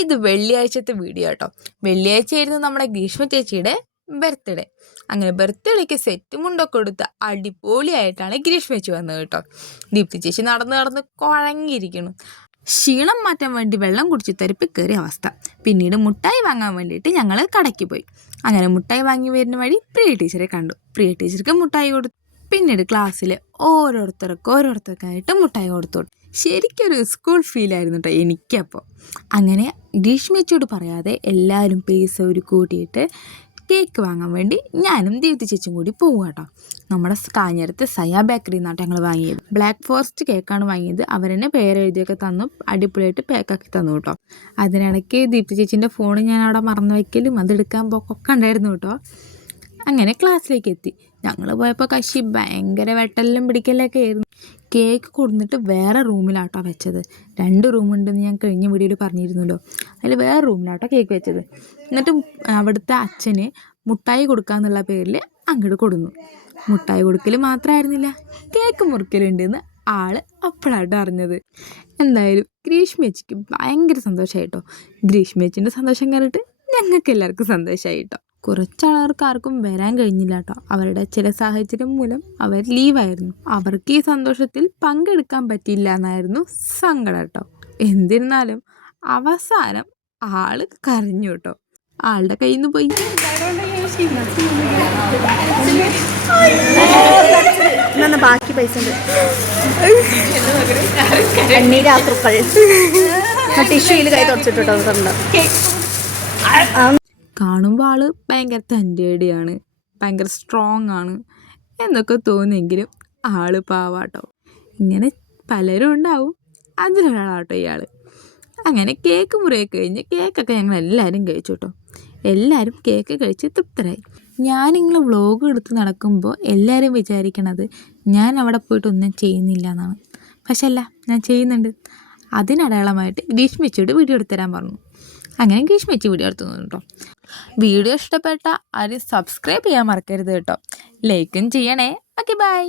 ഇത് വെള്ളിയാഴ്ചത്തെ വീഡിയോ കേട്ടോ വെള്ളിയാഴ്ചയായിരുന്നു നമ്മുടെ ഗ്രീഷ്മ ചേച്ചിയുടെ ബർത്ത്ഡേ അങ്ങനെ ബർത്ത്ഡേക്ക് സെറ്റ് മുണ്ടൊക്കെ കൊടുത്ത് അടിപൊളിയായിട്ടാണ് ഗ്രീഷ്മ ചേച്ചി വന്നത് കേട്ടോ. ദീപ്തി ചേച്ചി നടന്ന് നടന്ന് കുഴങ്ങിയിരിക്കുന്നു. ക്ഷീണം മാറ്റാൻ വേണ്ടി വെള്ളം കുടിച്ച് തെരുപ്പ് കയറിയ അവസ്ഥ. പിന്നീട് മുട്ടായി വാങ്ങാൻ വേണ്ടിയിട്ട് ഞങ്ങൾ കടയ്ക്ക് പോയി. അങ്ങനെ മുട്ടായി വാങ്ങി വരുന്ന വഴി പ്രിയ ടീച്ചറെ കണ്ടു. പ്രിയ ടീച്ചർക്ക് മുട്ടായി കൊടുത്തു. പിന്നീട് ക്ലാസ്സിൽ ഓരോരുത്തർക്ക് ഓരോരുത്തർക്കായിട്ട് മുട്ടായി കൊടുത്തു. ശരിക്കൊരു സ്കൂൾ ഫീലായിരുന്നു കേട്ടോ എനിക്കപ്പോൾ അങ്ങനെ ഗ്രീഷ്മച്ചോട് പറയാതെ എല്ലാവരും പൈസ ഒരു കൂട്ടിയിട്ട് കേക്ക് വാങ്ങാൻ വേണ്ടി ഞാനും ദീപ്തി ചേച്ചും കൂടി പോകും കേട്ടോ നമ്മുടെ കാഞ്ഞിരത്ത് സയ ബേക്കറി നിന്നാണ് ഞങ്ങൾ വാങ്ങിയത്. ബ്ലാക്ക് ഫോറസ്റ്റ് കേക്കാണ് വാങ്ങിയത്. അവർ അവരെന്നെ പേരെഴുതിയൊക്കെ തന്നു. അടിപൊളിയായിട്ട് പാക്കാക്കി തന്നു കേട്ടോ അതിനിടയ്ക്ക് ദീപ്തി ചേച്ചീന്റെ ഫോൺ ഞാൻ അവിടെ മറന്നു വയ്ക്കലും അതെടുക്കാൻ പോക്കൊക്കെ ഉണ്ടായിരുന്നു കേട്ടോ അങ്ങനെ ക്ലാസ്സിലേക്ക് എത്തി. ഞങ്ങൾ പോയപ്പോൾ കശി ഭയങ്കര വെട്ടലിലും പിടിക്കലൊക്കെ ആയിരുന്നു. കേക്ക് കൊടുത്തിട്ട് വേറെ റൂമിലാട്ടോ വെച്ചത്. രണ്ട് റൂമുണ്ടെന്ന് ഞാൻ കഴിഞ്ഞ വീഡിയോയിൽ പറഞ്ഞിരുന്നല്ലോ. അതിൽ വേറെ റൂമിലാട്ടോ കേക്ക് വെച്ചത്. എന്നിട്ട് അവിടുത്തെ അച്ഛന് മുട്ടായി കൊടുക്കാന്നുള്ള പേരിൽ അങ്ങോട്ട് കൊടുന്നു. മുട്ടായി കൊടുക്കൽ മാത്രമായിരുന്നില്ല കേക്ക് മുറിക്കലുണ്ടെന്ന് ആൾ അപ്പോഴാട്ടോ അറിഞ്ഞത്. എന്തായാലും ഗ്രീഷ്മേച്ചിക്ക് ഭയങ്കര സന്തോഷമായിട്ടോ ഗ്രീഷ്മേച്ചിന്റെ സന്തോഷം കണ്ടിട്ട് ഞങ്ങൾക്ക് എല്ലാവർക്കും സന്തോഷമായി കേട്ടോ കുറച്ചാളുകൾക്ക് ആർക്കും വരാൻ കഴിഞ്ഞില്ല കേട്ടോ അവരുടെ ചില സാഹചര്യം മൂലം അവർ ലീവായിരുന്നു അവർക്ക് ഈ സന്തോഷത്തിൽ പങ്കെടുക്കാൻ പറ്റിയില്ല എന്നായിരുന്നു സങ്കടം കേട്ടോ എന്നിരുന്നാലും അവസാനം ആൾ കരഞ്ഞു കേട്ടോ ആളുടെ കയ്യിൽ നിന്ന് പോയി. ബാക്കി പൈസ കണ്ണീരാത്രുക്കൾ ടിഷ്യൂയിൽ കൈ തുടച്ചിട്ടോ കാണുമ്പോൾ ആൾ ഭയങ്കര തന്റെടിയാണ് ഭയങ്കര സ്ട്രോങ് ആണ്. എന്നൊക്കെ തോന്നിയെങ്കിലും ആൾ പാവാട്ടോ. ഇങ്ങനെ പലരും ഉണ്ടാവും. അതിലൊരാളാട്ടോ ഇയാൾ അങ്ങനെ കേക്ക് മുറിയൊക്കെ കഴിഞ്ഞ് കേക്കൊക്കെ ഞങ്ങൾ എല്ലാവരും കഴിച്ചു കേട്ടോ എല്ലാവരും കേക്ക് കഴിച്ച് തൃപ്തരായി. ഞാനിങ്ങനെ വ്ളോഗ് എടുത്ത് നടക്കുമ്പോൾ എല്ലാവരും വിചാരിക്കണത് ഞാൻ അവിടെ പോയിട്ട് ഒന്നും ചെയ്യുന്നില്ല എന്നാണ് പക്ഷെ അല്ല ഞാൻ ചെയ്യുന്നുണ്ട്. അതിനടയാളമായിട്ട് ഗ്രീഷ്മിച്ചോട് വീഡിയോ എടുത്തു തരാൻ പറഞ്ഞു. അങ്ങനെ ഗ്രീഷ്മിച്ച് വീഡിയോ എടുത്തു കേട്ടോ വീഡിയോ ഇഷ്ടപ്പെട്ട ആരും സബ്സ്ക്രൈബ് ചെയ്യാൻ മറക്കരുത് കേട്ടോ. ലൈക്കും ചെയ്യണേ. Okay bye